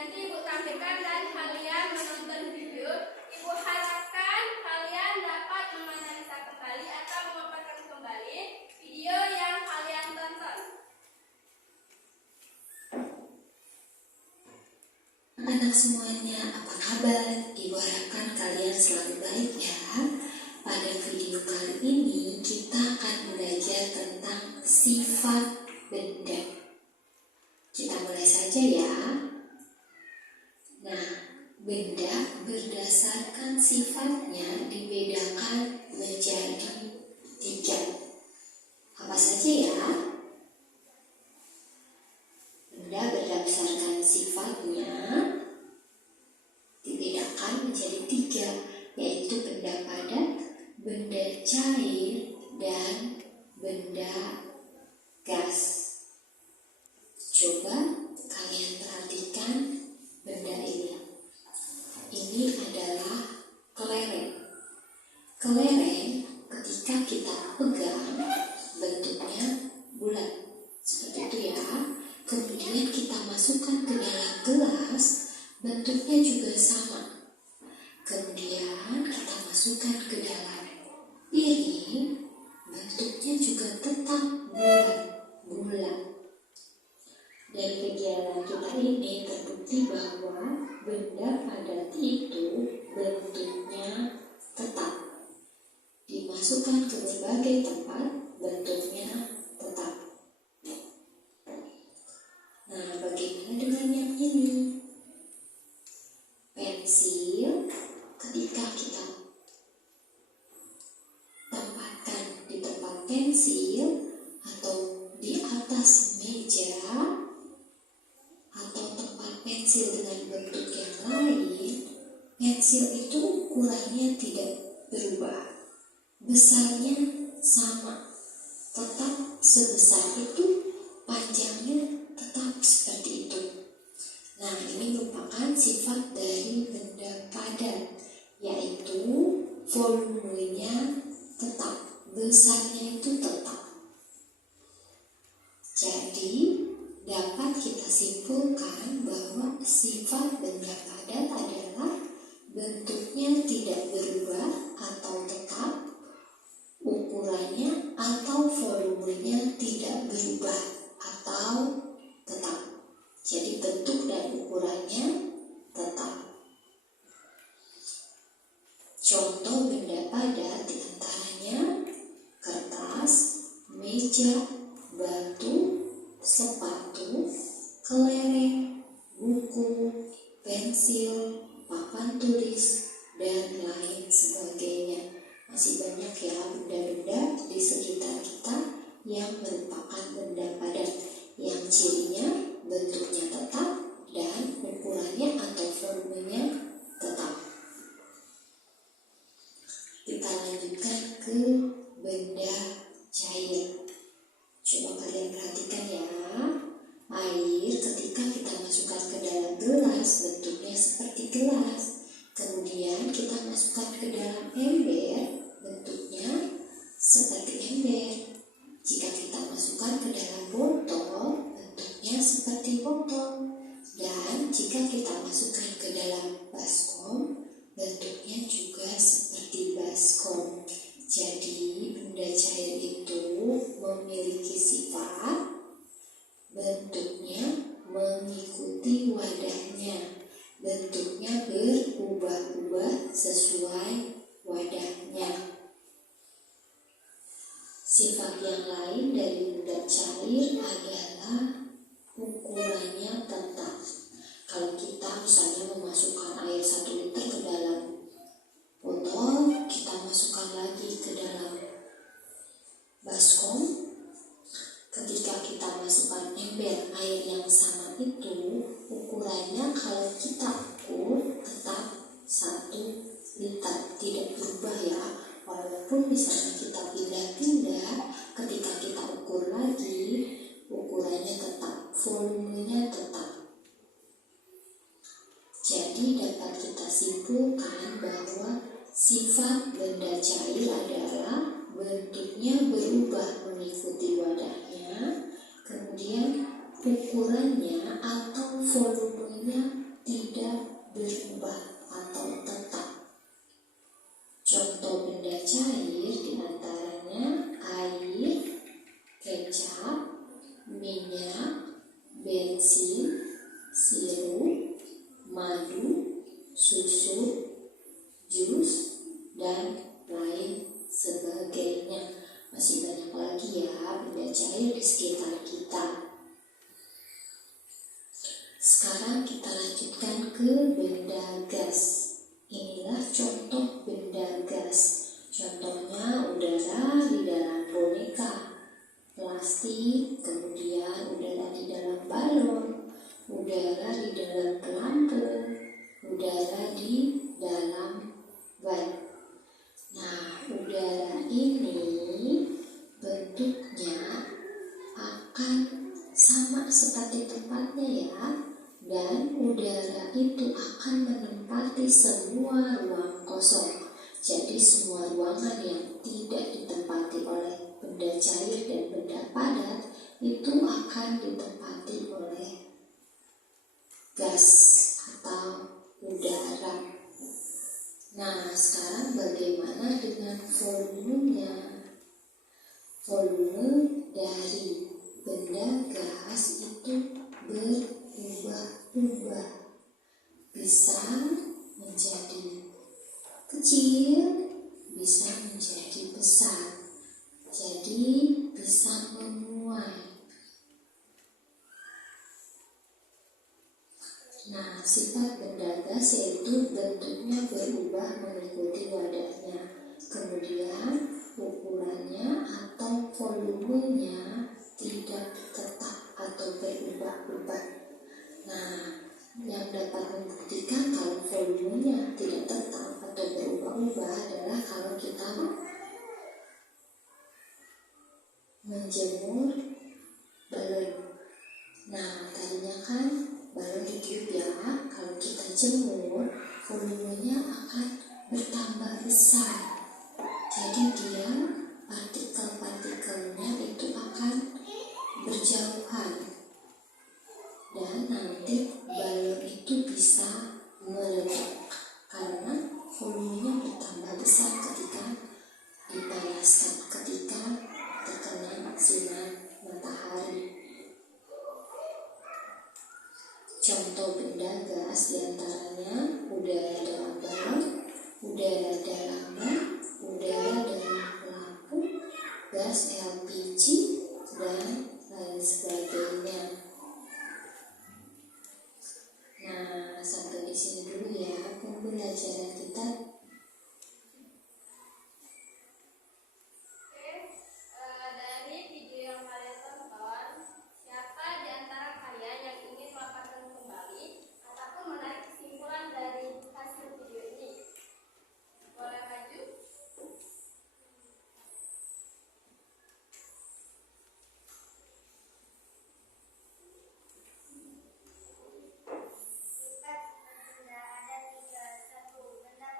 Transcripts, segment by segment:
nanti Ibu tampilkan dan kalian menonton video. Ibu harapkan kalian dapat menganalisa kembali atau memaparkan kembali video yang kalian tonton. Anak semuanya, apa kabar? Ibu harapkan kalian selalu baik ya. Pada video kali ini kita akan belajar tentang sifat benda. Kita mulai saja ya. Nah, benda berdasarkan sifatnya dibedakan menjadi 3. Apa saja ya? Benda berdasarkan sifatnya dibedakan menjadi 3, yaitu benda padat, benda cair, dan benda gas. Coba kalian perhatikan benda ini. Ini adalah kelereng. Kelereng ketika kita pegang bentuknya bulat, seperti itu ya. Kemudian kita masukkan ke dalam gelas, bentuknya juga sama. Kemudian kita masukkan ke dalam piring, bentuknya juga tetap bulat. Dari kegiatan kita ini terbukti bahwa benda padat itu bentuknya tetap. Dimasukkan ke berbagai tempat, bentuknya tetap. Nah, bagaimana dengan yang ini? Pensil, ketika kita tempatkan di tempat pensil atau di atas meja atau tempat pensil dengan bentuk yang lain, pensil itu ukurannya tidak berubah. Besarnya sama, tetap sebesar itu, panjangnya tetap seperti itu. Nah, ini merupakan sifat dari benda padat, yaitu volumenya tetap, besarnya itu tetap. Jadi, dapat kita simpulkan bahwa sifat benda padat adalah bentuknya tidak berubah atau tetap, ukurannya atau volumenya tidak berubah atau tetap. Jadi bentuk dan ukurannya tetap. Contoh benda padat diantaranya kertas, meja, batu, sepatu, kelereng, buku, pensil, papan tulis, dan lain sebagainya. Masih banyak ya benda-benda di sekitar kita yang merupakan benda padat, yang cirinya bentuknya tetap dan ukurannya atau volumenya tetap. Kita lanjutkan ke benda cair. Coba kalian perhatikan ya. Air ketika kita masukkan ke dalam gelas, bentuknya seperti gelas. Kemudian kita masukkan ke dalam ember, bentuknya seperti ember. Jika kita masukkan ke dalam botol, bentuknya seperti botol. Dan jika kita masukkan ke dalam baskom, bentuknya juga seperti baskom. Jadi benda cair itu memiliki sifat bentuknya mengikuti wadahnya. Bentuknya berubah-ubah sesuai wadahnya. Sifat yang lain dari benda cair adalah ukurannya tetap. Kalau kita misalnya memasukkan air 1 liter ke dalam botol, kita masukkan lagi ke dalam baskom. Ketika kita masukkan ember air yang sama itu, ukurannya kalau kita ukur tetap 1 liter, tidak berubah ya. Walaupun misalnya kita pindah-pindah, ketika kita ukur lagi, ukurannya tetap, volumenya tetap. Jadi dapat kita simpulkan bahwa sifat benda cair adalah bentuknya berubah mengikuti wadahnya, kemudian ukurannya atau volumenya tidak berubah atau tetap. Contoh benda cair diantaranya air, kecap, minyak, bensin, sirup, madu, susu, jus, dan lain sebagainya. Masih banyak lagi ya benda cair di sekitar kita. Sekarang kita lanjutkan ke benda gas. Inilah contoh benda gas. Contohnya udara di dalam boneka, plastik, kemudian udara di dalam balon, udara di dalam pelampung, udara di dalam ban. Nah, udara ini bentuknya akan sama seperti tempatnya ya, dan udara itu akan menempati semua ruang kosong. Jadi semua ruangan yang tidak ditempati oleh benda cair dan benda padat itu akan ditempati oleh gas atau udara. Nah, sekarang bagaimana dengan volumenya? Volume dari benda gas itu berubah-ubah, bisa menjadi kecil, bisa menjadi besar, jadi bisa memuai. Nah, sifat benda gas yaitu bentuknya berubah mengikuti wadahnya, kemudian ukurannya atau volumenya tidak tetap atau berubah-ubah. Nah, yang dapat membuktikan kalau volumenya tidak tetap atau berubah-ubah adalah kalau kita menjemur balon. Nah, tadinya kan balon ditiup ya, kalau kita jemur volumenya akan bertambah besar. Jadi dia partikel-partikelnya itu akan berjauhan, dan nanti balon itu bisa meledak karena volumenya bertambah besar ketika dipanaskan, ketika terkena sinar matahari. Contoh benda gas diantaranya udara dalam balon, udara dalam ban, udara dalam pelampung, gas LPG, dan lain sebagainya. Nah, sampai di sini dulu ya pembelajaran kita. Dari video yang kalian tonton, siapa di antara kalian yang ingin melaporkan kembali ataupun menarik kesimpulan dari hasil video ini? Boleh maju? Ada 3. 1. Benda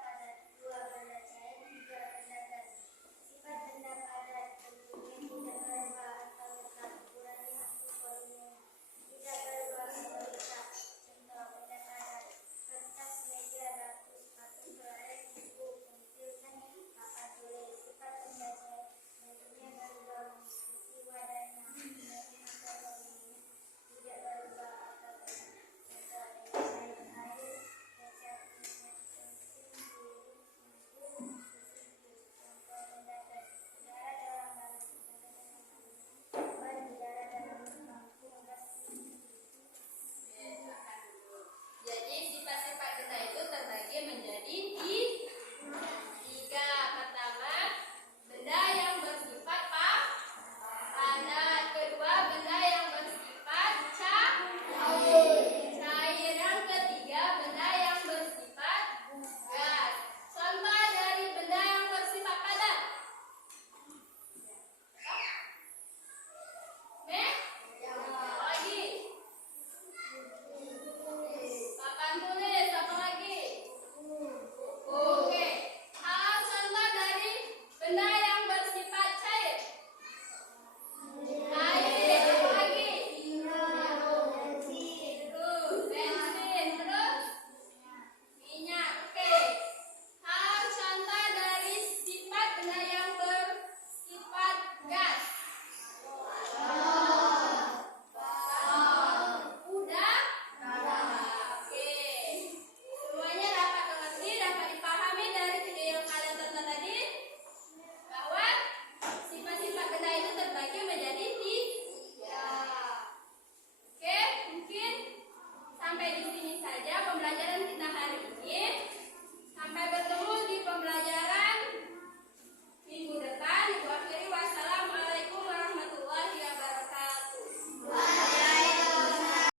sampai di sini saja pembelajaran kita hari ini.